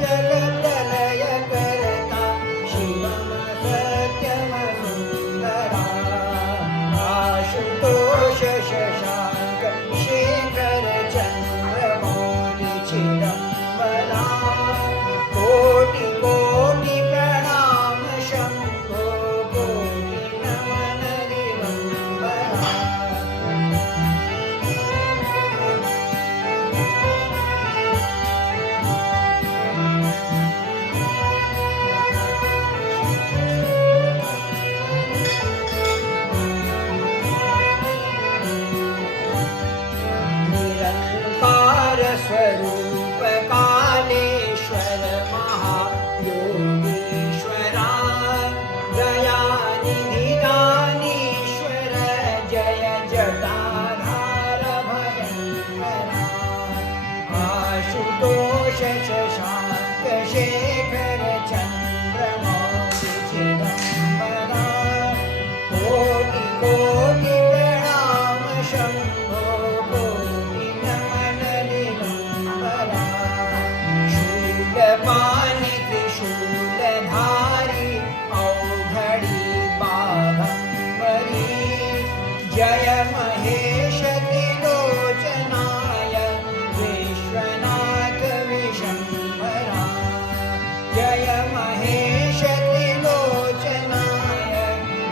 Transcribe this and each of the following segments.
जगप्रलय करता शिवम सत्यम सुंदरा आशुतोष शशांक शेखर चंद्रमौली चिदंबरा कोटि कोटि प्रणाम शंभो कोटि नमन दिगंबरा निरंकार स्वरूप कालेश्वर महायोगीश्वरा दयानिधि दानीश्वर जय जटाधार भयंकरा आशुतोष शशांक शेखर चंद्रमौली चिदंबरा कोटि कोटि प्रणाम शंभो कोटि नमन दिगंबरा शूलपाणि त्रिशूलधारी औघडी बाघंबरी जय महेश त्रिलोचनाय विश्वनाथ विशंभरा जय महेश त्रिलोचनाय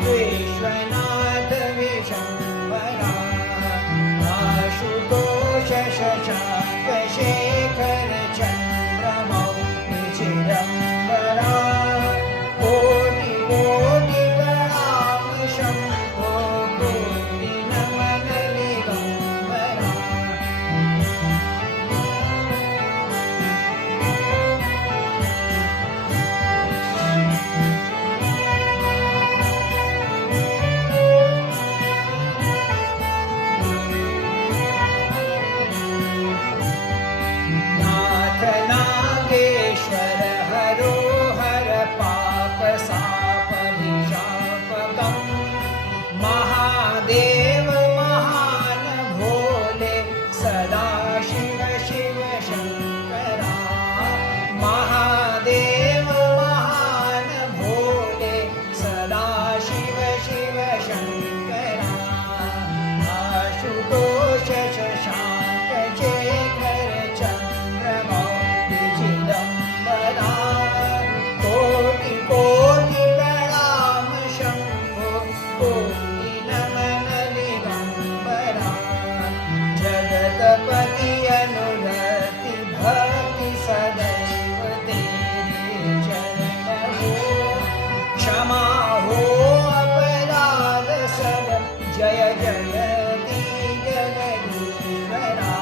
विश्वनाथ विशंभरा आशुतोष शशांक शेखर चंद्रमौली चिदंबरा कोटि कोटि प्रणाम शंभो कोटि नमन दिगंबरा नाथ नागेश्वर हरो हर पाप साप विशापकं महादेव महान भोले सदा शिव शिव शंकरा महादेव महान भोले सदा शिव शिव शंकरा आशुतोष शशांक शेखर चंद्रमौली चिदंबरा कोटि कोटि प्रणाम शंभो कोटि नमन दिगंबरा जगतपति अनुरति भक्ति सदैव तेरे चरण हो क्षमा हो अपराध सब जय जयति जगदीश्वरा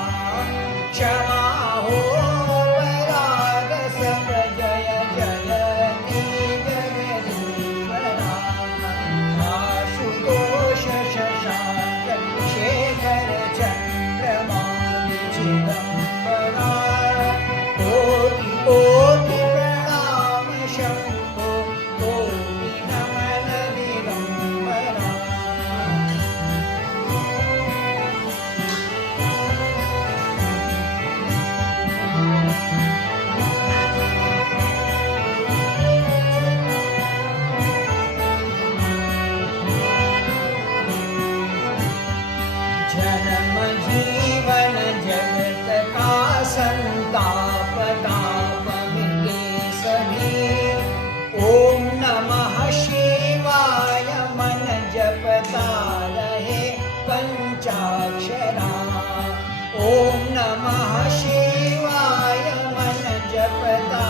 क्षमा हो अपराध सब जय जयति जगदीश्वरा आशुतोष शशांक शेखर चंद्रमौली चिदंबरा कोटि कोटि प्रणाम शंभो कोटि नमन दिगंबरा जन्म जीवन जगत का संताप ताप मिटे सभी ओम नमः शिवाय मन जपता रहे पंचाक्षरा ओम नमः शिवाय मन जपता